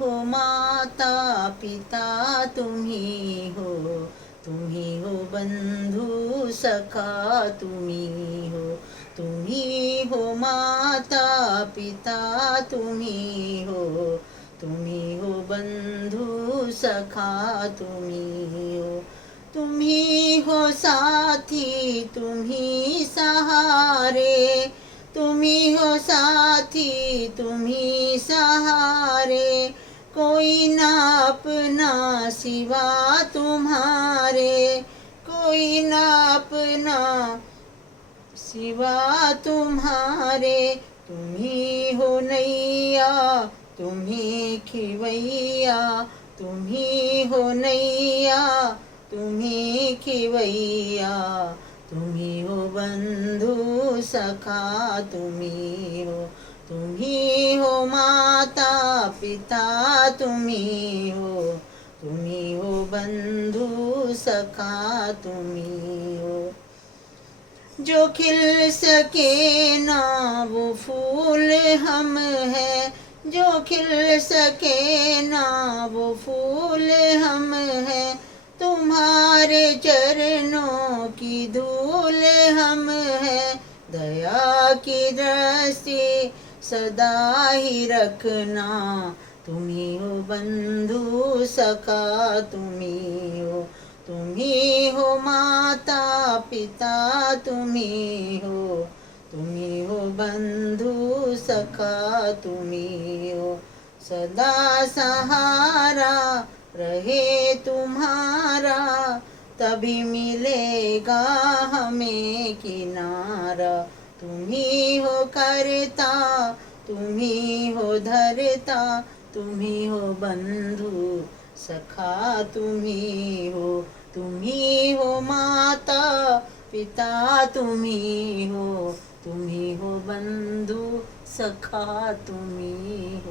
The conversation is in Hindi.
हो माता पिता तुम्ही हो बंधू सखा तुम्ही हो माता पिता तुम्ही हो बंधू सखा तुम्ही हो साथी तुम्ही सहारे तुम्ही हो साथी तुम्ही सहारे कोई ना अपना सिवा तुम्हारे कोई ना अपना सिवा तुम्हारे तुम्ही हो नैया तुम्ही खिवैया तुम्ही हो नैया तुम्ही खिवैया तुम्ही हो बंधु सखा तुम्ही हो माता पिता तुम्ही हो बंधु सखा तुम्ही हो। जो खिल सके ना वो फूल हम हैं जो खिल सके ना वो फूल हम हैं तुम्हारे चरणों की धूल हम हैं दया की दृष्टि सदा ही रखना तुम्ही हो बंधु सखा तुम्ही हो माता पिता तुम्ही हो बंधु सखा तुम्ही हो सदा सहारा रहे तुम्हारा तभी मिलेगा हमें किनारा तुम्ही हो करता तुम्ही हो धरता तुम्ही हो बंधु सखा तुम्ही हो माता पिता तुम्ही हो बंधु सखा तुम्ही हो।